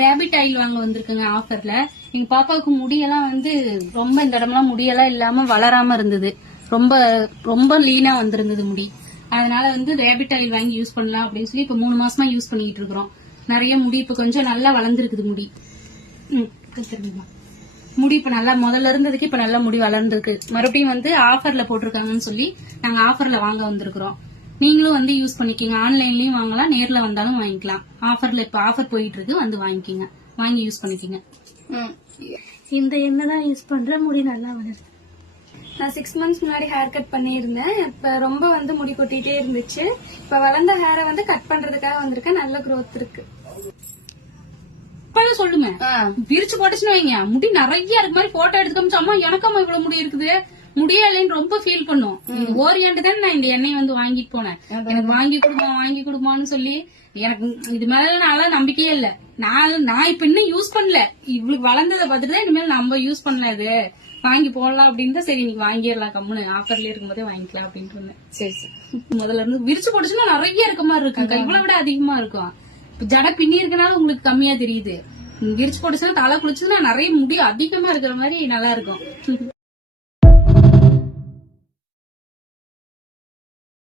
Rapid oil வாங்க வந்திருக்குங்க ஆஃபர்ல. எங்க பாப்பாவுக்கு முடியெல்லாம் வந்து ரொம்ப இந்த இடம்லாம் முடியெல்லாம் இல்லாம வளராம இருந்தது. ரொம்ப ரொம்ப லீனா வந்திருந்தது முடி. அதனால வந்து ரேபிட் ஆயில் வாங்கி யூஸ் பண்ணலாம் அப்படின்னு சொல்லி இப்ப 3 மாசமா யூஸ் பண்ணிட்டு இருக்கிறோம். நிறைய முடி இப்ப கொஞ்சம் நல்லா வளர்ந்துருக்குது முடி. முடி இப்ப நல்லா முதல்ல இருந்ததுக்கு இப்ப நல்லா முடி வளர்ந்துருக்கு. மறுபடியும் வந்து ஆஃபர்ல போட்டிருக்காங்கன்னு சொல்லி நாங்க ஆஃபர்ல வாங்க வந்திருக்கிறோம். நீங்களும் வந்து யூஸ் பண்ணிக்கீங்க. ஆன்லைன்லயும் வாங்கலாம், நேர்ல வந்தாலும் வாங்கிக்கலாம். ஆஃபர்ல இப்ப ஆஃபர் போயிட்டு இருக்கு, வந்து வாங்கிக்கிங்க. வாங்கி யூஸ் பண்ணிக்கீங்க. இந்த எண்ணெய் தான் யூஸ் பண்ற, முடி நல்லா வளருது. நான் 6 மந்த்ஸ் முன்னாடி ஹேர் கட் பண்ணியிருந்தேன். இப்ப ரொம்ப வந்து முடி கொட்டிட்டே இருந்துச்சு. இப்ப வளர்ந்த ஹேரை வந்து கட் பண்றதுக்காக வந்திருக்கேன். நல்ல growth இருக்கு. சொல்லுங்க, விரிச்சு போட்டுச்சுன்னு வைங்க, முடி நிறைய இருக்கு மாதிரி போட்டோ எடுத்துக்கோம். அம்மா எனக்கம்மா இவ்வளவு முடி இருக்குது, முடியலைன்னு ரொம்ப ஃபீல் பண்ணும். ஓரியாண்டு தான் நான் இந்த எண்ணெயை வந்து வாங்கிட்டு போனேன். எனக்கு வாங்கி கொடுமான்னு சொல்லி எனக்கு இது மேல நல்லா நம்பிக்கையே இல்ல. நான் இப்ப இன்னும் யூஸ் பண்ணல. இவளுக்கு வளர்ந்ததை பார்த்துட்டு தான் இனிமேல் நம்ம யூஸ் பண்ணல, இது வாங்கி போடலாம் அப்படின்னு தான். சரி நீங்க வாங்கிடலாம், கம்முன்னு ஆஃபர்ல இருக்கும்போதே வாங்கிக்கலாம் அப்படின்ட்டு இருந்தேன். சரி முதல்ல இருந்து விரிச்சு போட்டுச்சுன்னா நிறைய இருக்க மாதிரி இருக்கு, இவ்வளவு விட அதிகமா இருக்கும். இப்ப ஜட பின்னி இருக்கனால உங்களுக்கு கம்மியா தெரியுது. விரிச்சு போட்டுச்சுன்னா தலை குளிச்சுன்னா நிறைய முடி அதிகமா இருக்கிற மாதிரி நல்லா இருக்கும்.